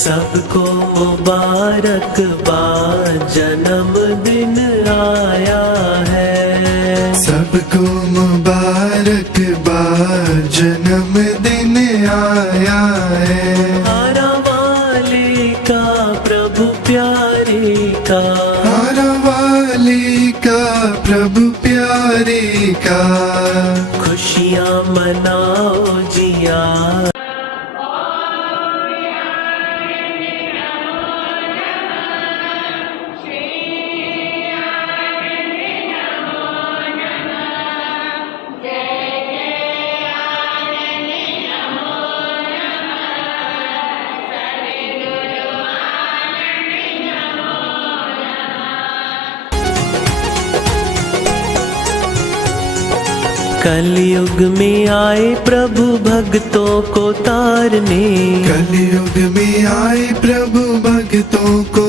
सबको मुबारकबाद जन्मदिन आया है। सबको मुबारकबाद जन्मदिन आया है। हारा वाले का प्रभु प्यारे का, हारा वाले का प्रभु प्यारे का, खुशियाँ मनाओ जिया। कलयुग में आए प्रभु भक्तों को तारने, कलयुग में आए प्रभु भक्तों को